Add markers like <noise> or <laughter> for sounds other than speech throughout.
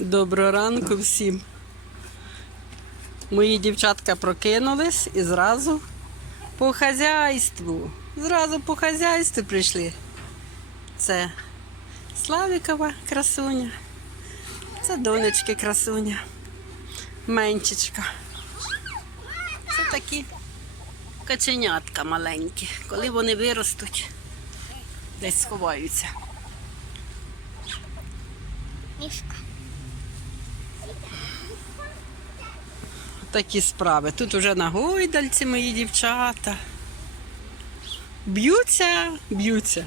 Доброго ранку всім. Мої дівчатка прокинулись і зразу по хазяйству. Зразу по хазяйству прийшли. Це Славікова красуня. Це донечки красуня. Менчичка. Це такі каченятка маленькі. Коли вони виростуть, десь сховаються. Мішка. Такі справи. Тут уже на гойдальці мої дівчата. Б'ються, б'ються.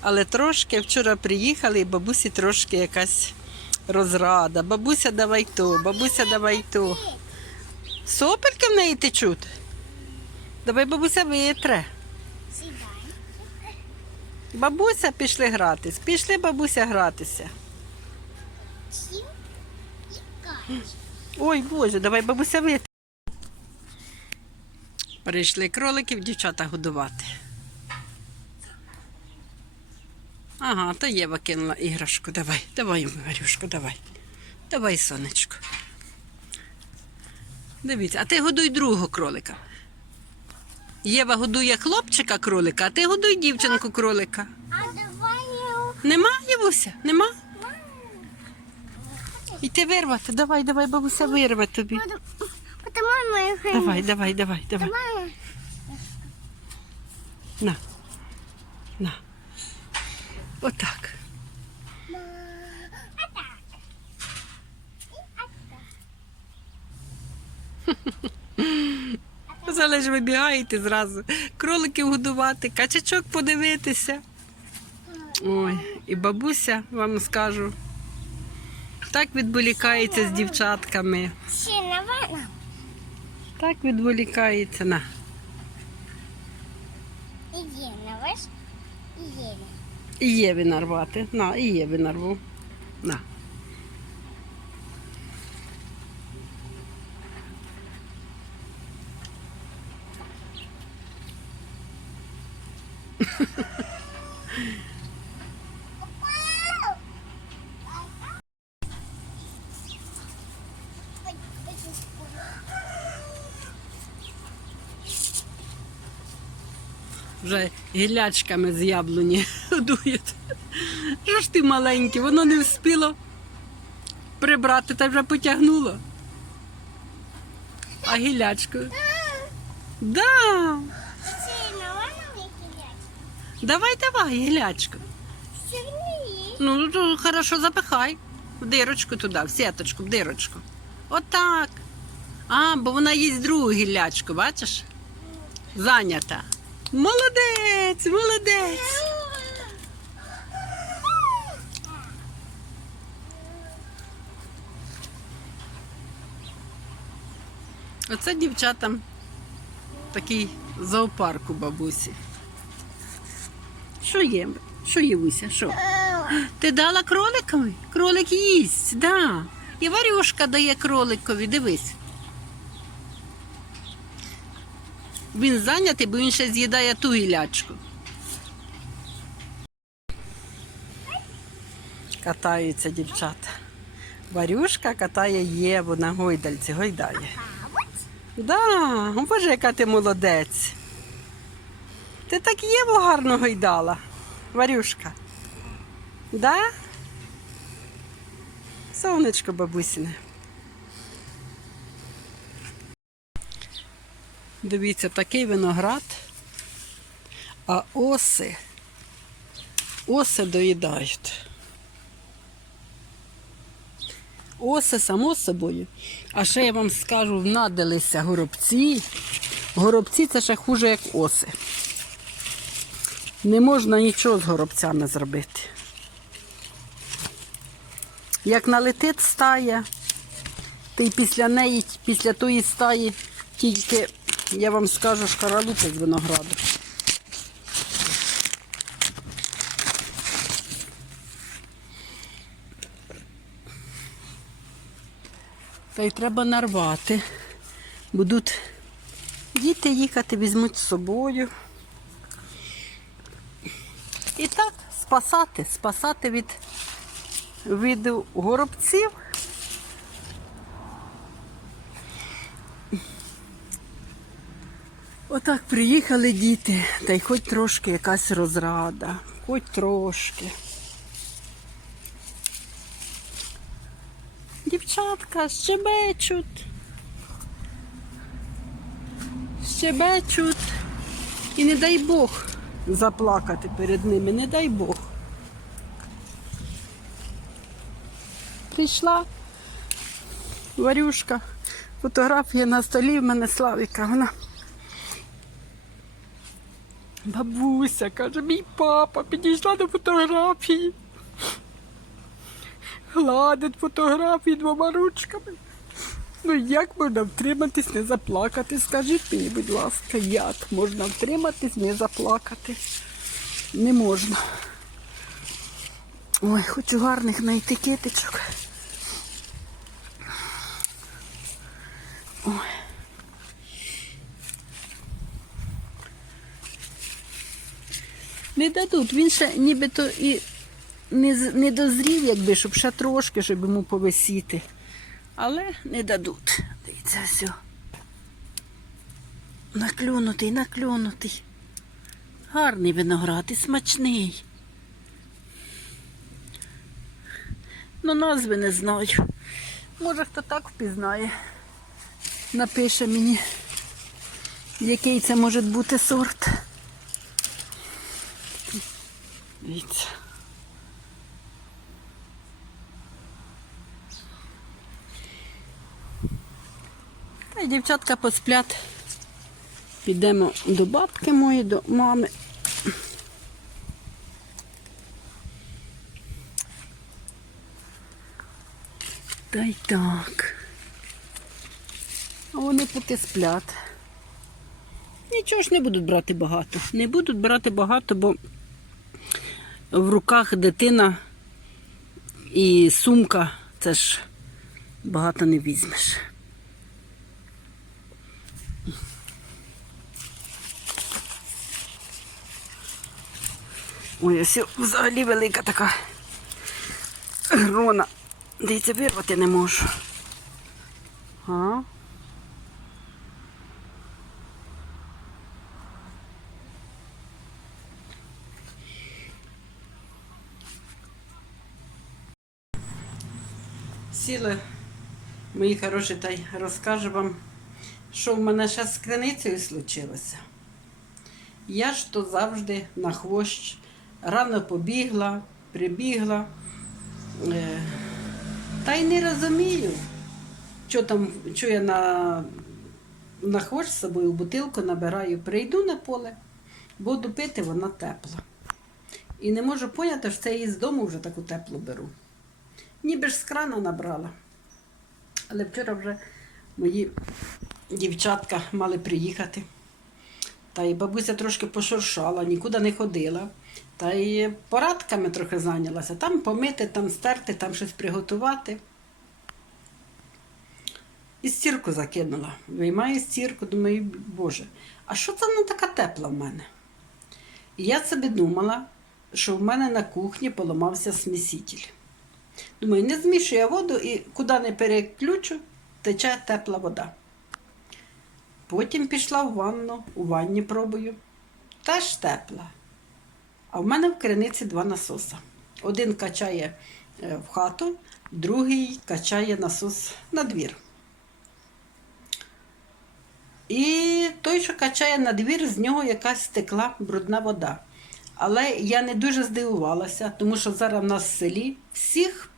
Але трошки вчора приїхали, і бабусі трошки якась розрада. Бабуся, давай то, бабуся, давай то. Сопельки в неї течуть. Давай бабуся витре. Бабуся пішли гратись. Пішли бабуся гратися. Ой, Боже, давай бабуся витре. Прийшли кроликів дівчата годувати. Ага, то Єва кинула іграшку. Давай, давай, Варюшко, давай. Давай, сонечко. Дивіться, а ти годуй другого кролика. Єва годує хлопчика кролика, а ти годуй дівчинку кролика. А давай його. Нема, Євуся? Нема? І ти вирвати. Давай, давай, бабуся вирве тобі. Мою Давай, давай, давай, давай. На. На. Отак. <laughs> Залежно вибігаєте зразу. Кроликів годувати, качачок подивитися. Ой, і бабуся, вам скажу, так відволікається з дівчатками. Так відволікається. На. І є нарвати. На, і є нарву. На. Вже гілячками з яблуні годують. Що ж ти маленький, воно не встигло прибрати та вже потягнуло. А гілячкою. Да. Давай Давай, давай, гілячку. Ну, то хорошо запихай. В дирочку туди, в сіточку, в дирочку. Отак. А, бо вона їсть другу гілячку, бачиш? Зайнята. Молодець, молодець. Оце дівчатам такий зоопарк у бабусі. Що є? Що Євуся? Що? Ти дала кроликові? Кролик їсть, да. І Варюшка дає кроликові, дивись. Він зайнятий, бо він ще з'їдає ту гілячку. Катаються дівчата. Варюшка катає Єву на гойдальці, гойдає. Да, боже, яка ти молодець. Ти так Єву гарно гойдала, Варюшка. Да? Сонечко бабусіне. Дивіться, такий виноград, а оси, оси доїдають. Оси, само собою. А ще я вам скажу, внадилися горобці. Горобці це ще хуже, як оси. Не можна нічого з горобцями зробити. Як налетить стая, й після неї, після тої стаї, тільки, я вам скажу, шкаралупи з винограду. Та й треба нарвати. Будуть діти їхати, візьмуть з собою. І так, спасати, спасати від виду горобців. Отак приїхали діти, та й хоч трошки якась розрада, хоч трошки. Дівчатка щебечуть. Щебечуть. І не дай Бог заплакати перед ними, не дай Бог. Прийшла Варюшка, фотографія на столі в мене Славіка. Вона. Бабуся, каже, мій папа підійшла до фотографії. Гладить фотографії двома ручками. Ну як можна втриматись, не заплакати? Скажіть мені, будь ласка, як можна втриматись, не заплакати? Не можна. Ой, хочу гарних знайти китичок. Ой. Не дадуть, він ще нібито і не, не дозрів, якби, щоб ще трошки, щоб йому повисіти. Але не дадуть. Дивіться, все. Наклюнутий, наклюнутий. Гарний виноград і смачний. Ну, назви не знаю. Може, хто так впізнає. Напише мені, який це може бути сорт. Дивіться. Та й дівчатка посплять. Підемо до бабки моєї, до мами. Та й так. А вони поки сплять. Нічого ж не будуть брати багато. Не будуть брати багато, бо в руках дитина і сумка це ж багато не візьмеш. Ой, ось взагалі велика така грона. Дивіться, вирвати не можу. А? Сіли, мої хороші, та й розкажу вам, що в мене ще з криницею случилося. Я ж то завжди на хвощ рано побігла, прибігла. Е, та й не розумію, що там, що я на, на хвощ з собою бутилку набираю, прийду на поле, буду пити, вона тепла. І не можу поняти, що це я з дому вже таку теплу беру. Ніби ж з крана набрала. Але вчора вже мої дівчатка мали приїхати. Та й бабуся трошки пошуршала, нікуди не ходила. Та й порадками трохи зайнялася. Там помити, там стерти, там щось приготувати. І стірку закинула. Виймаю стірку, думаю, боже, а що це вона така тепла в мене? І я собі думала, що в мене на кухні поламався сміситель. Думаю, не змішую я воду і куди не переключу, тече тепла вода. Потім пішла в ванну, у ванні пробую. Теж тепла. А в мене в криниці два насоса. Один качає е, в хату, другий качає насос на двір. І той, що качає на двір, з нього якась стекла брудна вода. Але я не дуже здивувалася, тому що зараз в нас в селі всіх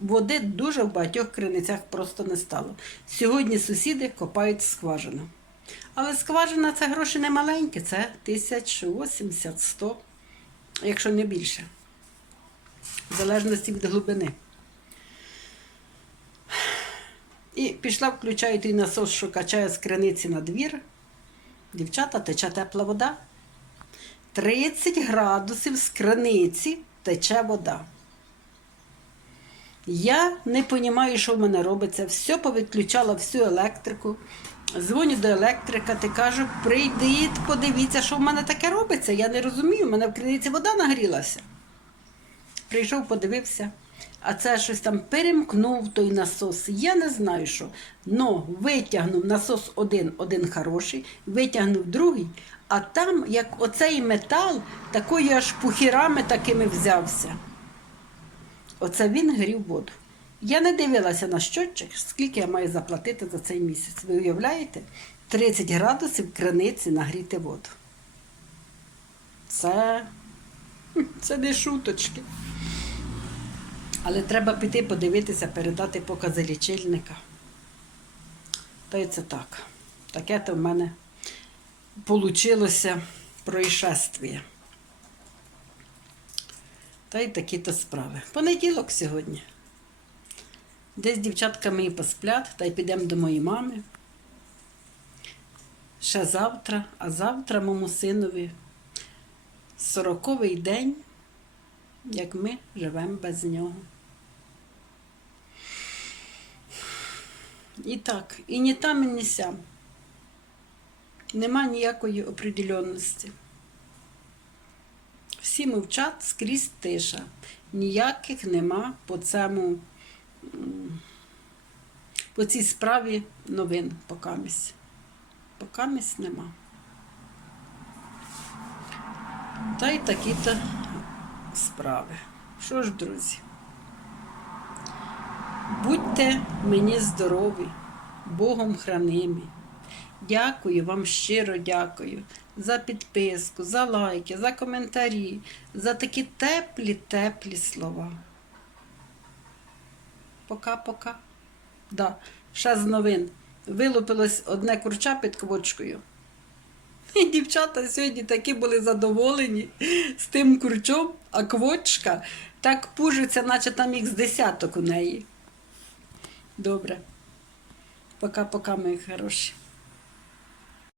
води дуже в багатьох криницях просто не стало. Сьогодні сусіди копають скважину. Але скважина це гроші не маленькі, це 1080-100, якщо не більше. В залежності від глибини. І пішла, включаю той насос, що качає з криниці на двір. Дівчата, тече тепла вода. 30 градусів з криниці тече вода. Я не розумію, що в мене робиться. Все повідключала всю електрику. Дзвоню до електрика, ти кажу, прийдіть, подивіться, що в мене таке робиться. Я не розумію, в мене в криниці вода нагрілася. Прийшов, подивився. А це щось там перемкнув той насос. Я не знаю що. Но витягнув насос один, один хороший, витягнув другий, а там, як оцей метал, такою аж пухірами такими взявся. Оце він грів воду. Я не дивилася на щотчик, скільки я маю заплатити за цей місяць. Ви уявляєте? 30 градусів криниці нагріти воду. Це, це не шуточки. Але треба піти подивитися, передати покази лічильника. Та й це так. Таке то в мене получилося происшествие. Та й такі-то справи. Понеділок сьогодні. Десь дівчатка мої посплять, та й підемо до моєї мами. Ще завтра, а завтра моєму синові сороковий день, як ми живемо без нього. І так, і ні там, і ні сям. Нема ніякої определенності. Всі мовчать скрізь тиша. Ніяких нема по цьому, по цій справі новин покамість. Покамість нема. Та й такі-то справи. Що ж, друзі? Будьте мені здорові, Богом хранимі. Дякую вам щиро дякую за підписку, за лайки, за коментарі, за такі теплі, теплі слова. Пока-пока. Да, ще з новин. Вилупилось одне курча під квочкою. І дівчата сьогодні такі були задоволені з тим курчом, а квочка так пужиться, наче там їх з десяток у неї. Добре. Пока-пока, мої хороші.